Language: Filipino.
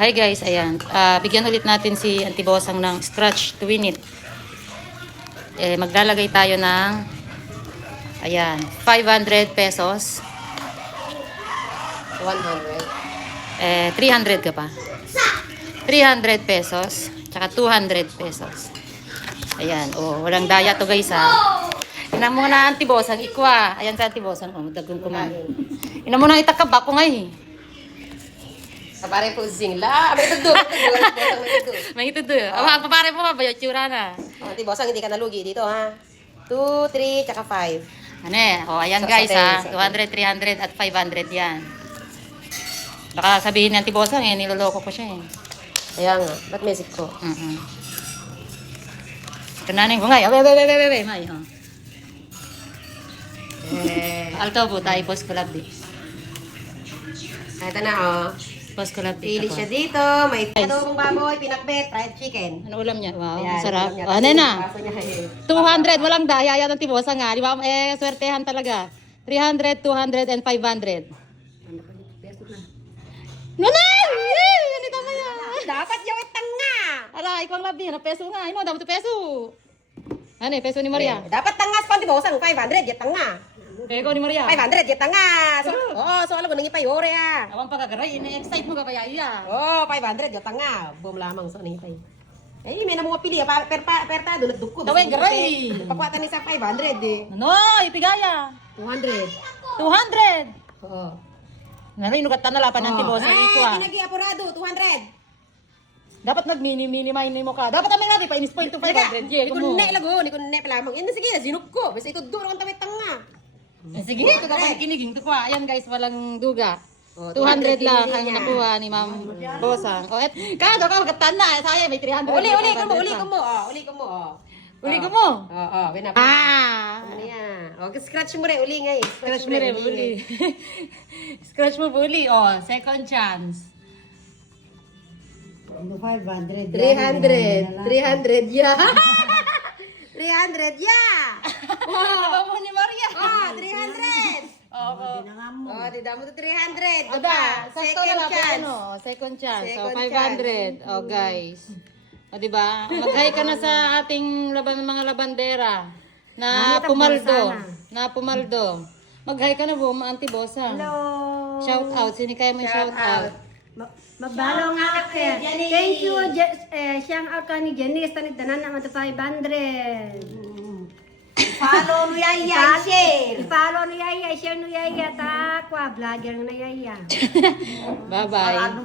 Hi guys, ayan. Bigyan ulit natin si Auntie Bosang ng scratch to win it. Maglalagay tayo ng, ayan, 500 pesos. 100. 300 ka pa. 300 pesos. Tsaka 200 pesos. Ayan, walang daya to guys ha. Ina mo na Auntie Bosang, ikwa. Ayan sa Auntie Bosang, dagong kumain. Ina mo na itakab ako ngay. Kapare po singla. May ito. May ito doon. Ang papare mo ba? Bayo tsura na. Auntie Bosang, hindi ka nalugi dito ha. 2, 3, tsaka 5. Ano eh? Ayan So, guys ha. sa 200, 300 at 500 yan. Baka sabihin ni Auntie Bosang niloloko ko siya eh. Kaya nga. Ba't may sip ko? Kananin ko ngay. Wait, may. Alto po tayo post collab di. Ito na oh. Post collab di. Pili siya dito. May adobong baboy, pinakbet, fried chicken. Ano ulam niya? Wow, Ayan, sarap. ulam niya. Ano na? Baso niya, eh. 200, walang daya yan Auntie Bosang nga. Di ba? Swertehan talaga. 300, 200, and 500. Nunay! Yan ito mo yan. Dapat yung tanga. Ala, ikaw ang labi. Ano, peso nga. Ano, dapat peso. Ano eh, peso ni Maria. Dapat tanga sa Auntie Bosang. 500, yung tanga. Ikaw ni Maria. 500, yung tanga. So alam ko, nangipay ore ah. Awan pagkagaray, ina-excite mo ka kaya iya. 500, yung tanga. Boom lamang sa nangipay. Eh, may namang mapili. Perta, doon at dukko. Daway, garay. Pakwatan ni sa 500 eh. Ano, itigaya. 200. 200. Oo. Nga inugat na lapan ng tibos. Pinag-iapurado, 200. Dapat nag-mini-mini mo ka. Dapat namin natin pa in-spoil to 500. Di ko ne lago, di ko ne palamang. Yan sige, zinuk ko. Basta ito duro ang tawid tanga. Sige, ito dapat kiniging to pa. Ayan guys, walang duga. Oh, 200 lang ang niya. nakuha ni Ma'am Bosang. Kada ka magkatan na. Saya may 300. Uli ko mo. Uli ko mo. Oo, binap. Ano yan? Scratch mo rin, uli nga eh. Scratch mo rin, uli. Scratch mo uli. Second chance. 300. 300, yeah. 300, yeah. Wow. Mo ni Maria. 300. Oo. Didamo to 300. Oda, sakto na Second lang chance. second chance. Second 500. Guys. Diba? Mag-hi ka na sa ating mga labandera na pumaldo. Mag-hi ka na po, Auntie Bosang. Hello. Shout out. Sino kaya mo shout out? Mabalo nga ako. Thank you. Siyang out ka ni Janice. Tanigdanan naman ito 500. Follow no yaya, share. Follow ni Yaya. Share ni Yaya. Takwa. Vlogger na Yaya. Bye-bye.